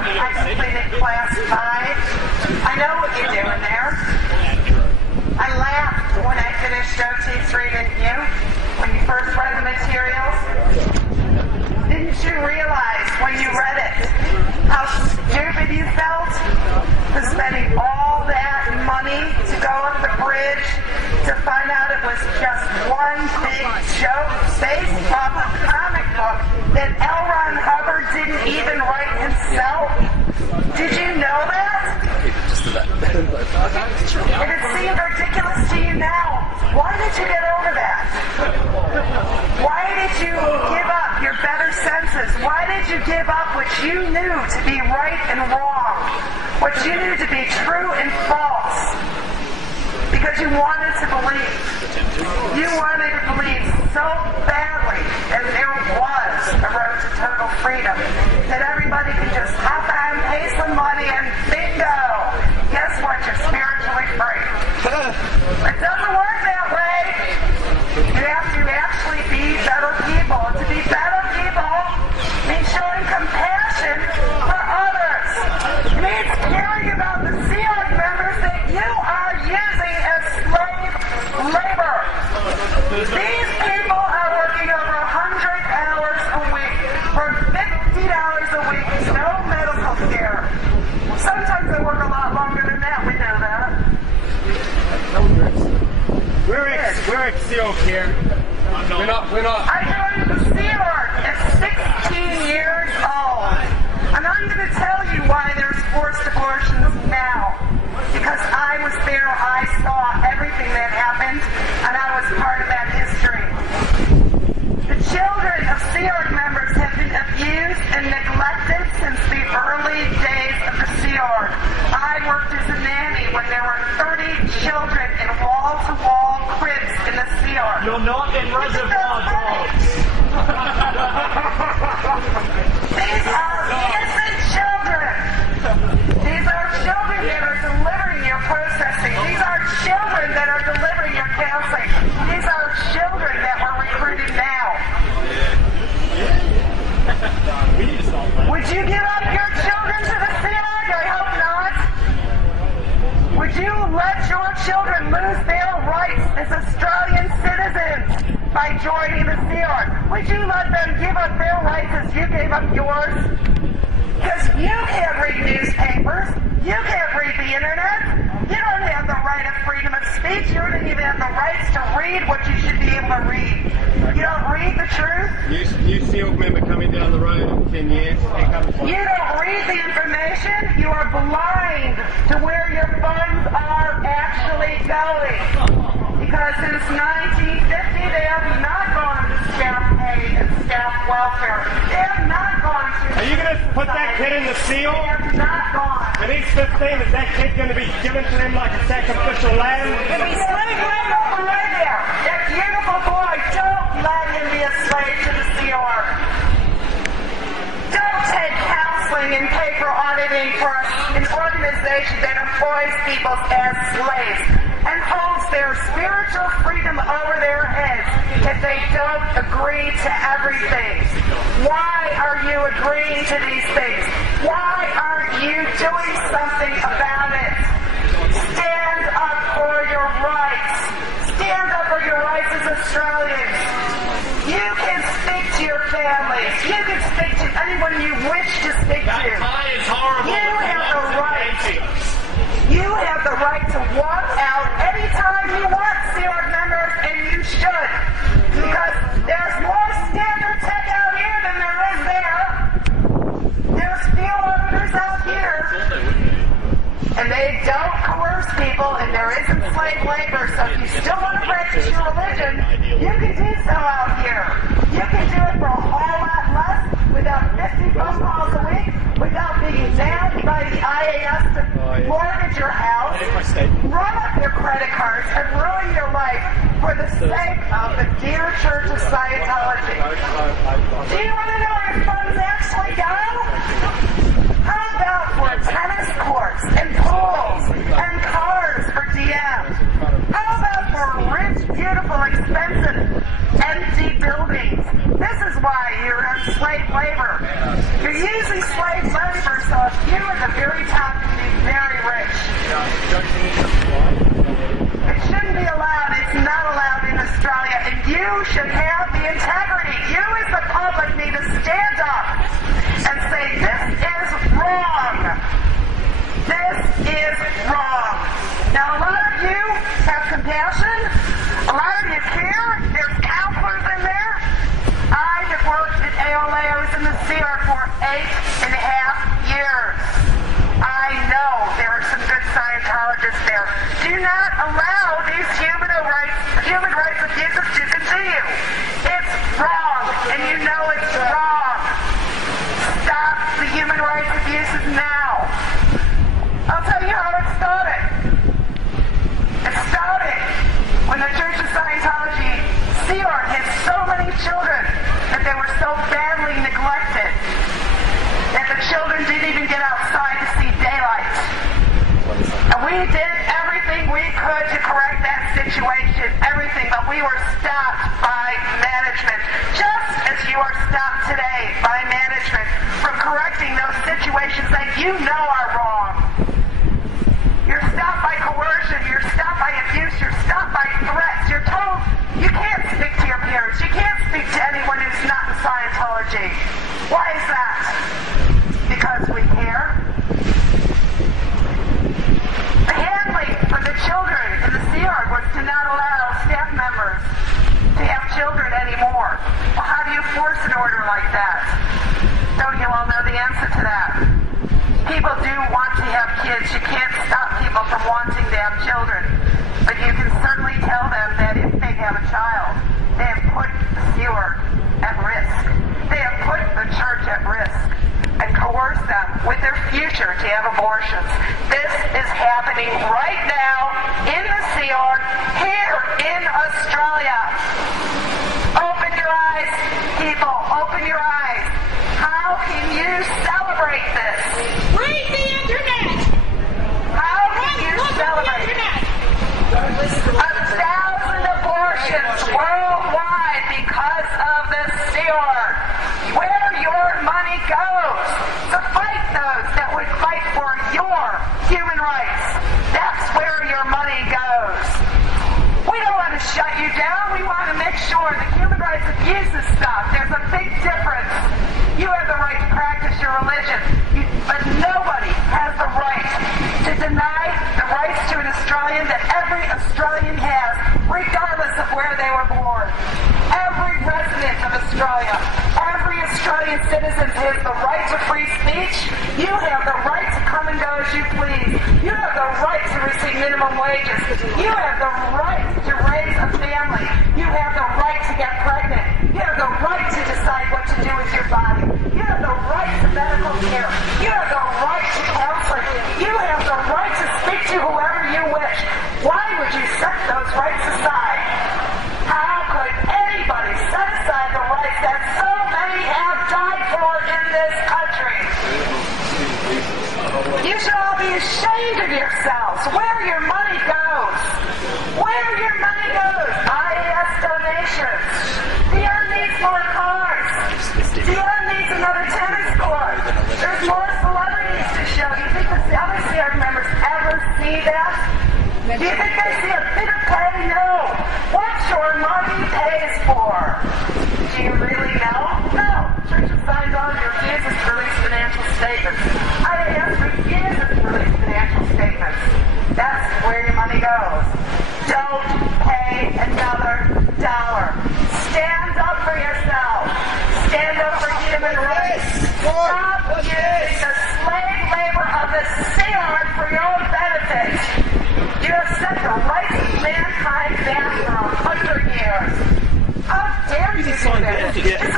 I completed class 5. I know what you're doing there. I laughed when I finished OT3, didn't you? When you first read the materials. Didn't you realize when you read it how stupid you felt for spending all that money to go up the bridge to find out it was just one big joke based off a comic book that L. Ron Hubbard didn't even write himself? Did you know that? If it seemed ridiculous to you now, why did you get over that? Why did you give up your better senses? Why did you give up what you knew to be right and wrong? What you knew to be true and false? Because you wanted to believe. You wanted to believe so badly that there was a road to total freedom, that everybody could just hop on, pay some money, and bingo! Guess what? You're spiritually free. It doesn't work that way. You have to actually be better people. And to be better people means showing compassion for others. It means caring about the Sea Org members that you are using as slave labor. These people are working over 100 hours a week for $50 a week. No medical care. Sometimes they work a lot longer than that. We know that. We're ex-SEAL here. We're not. I joined the Sea Org at 16 years old. And I'm going to tell you why there's forced abortions now. Because I was there, I saw everything that happened, and I was part of that history. The children of Sea Org members have been abused and neglected since the early days of the Sea Org. I worked as a nanny when there were 30 children in wall-to-wall cribs in the Sea Org. You're not in reservoir dogs. These are innocent children. These are children that are delivering your processing. These are children that are delivering your counseling. These are children that we're recruiting now. Would you give up your children to the Sea Org? I hope not. Would you let your children lose their rights as Australian citizens by joining the Sea Org? Would you let them give up their rights as you gave up yours? Because you can't read newspapers. You can't read the internet. You don't have the right of freedom of speech. You don't even have the rights to read what you should be able to read. You don't read the truth. New SEAL member coming down the road in 10 years. You don't read the information. You are blind to where your funds are actually going. Because since 1950, they have not gone to staff pay and staff welfare. They have not gone to... Are you going to put that kid in the SEAL? They have not gone. When he's 15, is that kid going to be given to him like a sacrificial lamb? If he's slave labor over right there, that beautiful boy, don't let him be a slave to the Sea Org. Don't take counseling and pay for auditing for an organization that employs people as slaves and holds their spiritual freedom over their heads if they don't agree to everything. Why are you agreeing to these things? Why aren't you doing something about it? Stand up for your rights. Stand up for your rights as Australians. You can speak to your families. You can speak to anyone you wish to speak to. That tie is horrible. You have the right. You have the right to walk out anytime you want, Sea Org members, and you should. Because there's more standard tech out here than there is there. There's steel openers out here. And they don't coerce people, and there isn't slave labor, so if you still want to practice your religion, you can do so out here. You can do it for a whole lot less, without 50 phone calls a week, without being nabbed by the IAS to mortgage your house, run up your credit cards, and ruin your life for the sake of the dear Church of Scientology. Do you want to know where your funds actually go? How about for tennis courts and pools and cars for DM? How about for rich, beautiful, expensive, empty buildings? This is why you're on slave labor. You're using slave labor so if should have the integrity. You as the public need to stand up and say, this is wrong. This is wrong. Now, a lot of you have compassion. A lot of you care. There's counselors in there. I have worked at AOLA. I was in the CR for 8.5 years. I know there are some good Scientologists there. Do not allow these human rights abuses to continue. It's wrong, and you know it's wrong. Stop the human rights abuses now. I'll tell you how it started. It started when the Church of Scientology, CR, had so many children that they were so badly neglected that the children didn't even get outside to see daylight. And we did everything we could to correct that situation, everything, but we were stopped by management, just as you are stopped today by management from correcting those situations that you know are wrong. You're stopped by coercion, you're stopped by abuse, you're stopped by threats. You're told you can't speak to your parents, you can't speak to anyone who's not in Scientology. Why is that? Because we care. The handling for the children in the CR was to not allow staff members to have children anymore. Well, how do you force an order like that? Don't you all know the answer to that? People do want to have kids. You can't stop people from wanting to have children. But you can certainly tell them that if they have a child, they have put the CR at risk. They have put the church at risk and coerce them with their future to have abortions. This is happening right now in the CR here in Australia. Open your eyes, people. Open your eyes. How can you celebrate this? Read the internet! How can you celebrate it? 1,000 abortions worldwide because of the CR. Where your money goes to fight those that would fight for your human rights. That's where your money goes. We don't want to shut you down. We want to make sure that human rights abuses stop. There's a big difference. You have the right to practice your religion, but nobody has the right to deny the rights to an Australian that every Australian has, regardless of where they were born. Every resident of Australia, every Australian citizen has the right to free speech. You have the right to come and go as you please. You have the right to receive minimum wages. You have the right to raise a family. You have the right to get pregnant. You have the right to decide what to do with your body. You have the right to medical care. You have the right to counseling. You have the right to speak to whoever you wish. Why would you set those rights aside? How could anybody set aside the rights that so many have died for in this country? You should all be ashamed of yourselves. Where your money goes. Where your money goes. IAS donations. Dion needs more cars. Dion needs another tennis court. There's more celebrities to show. Do you think the other CR members ever see that? Do you think they see a bigger pay? No. What your money pays for. Do you really know? No. Church of Scientology refuses to release financial statements. IAS refuses to release financial statements. That's where your money goes. Don't pay another dollar. Stand up for yourself. Stand up for human rights. Stop using the slave labor of the CR for your own benefit. You have set the rights of mankind back for 100 years. How dare you do that?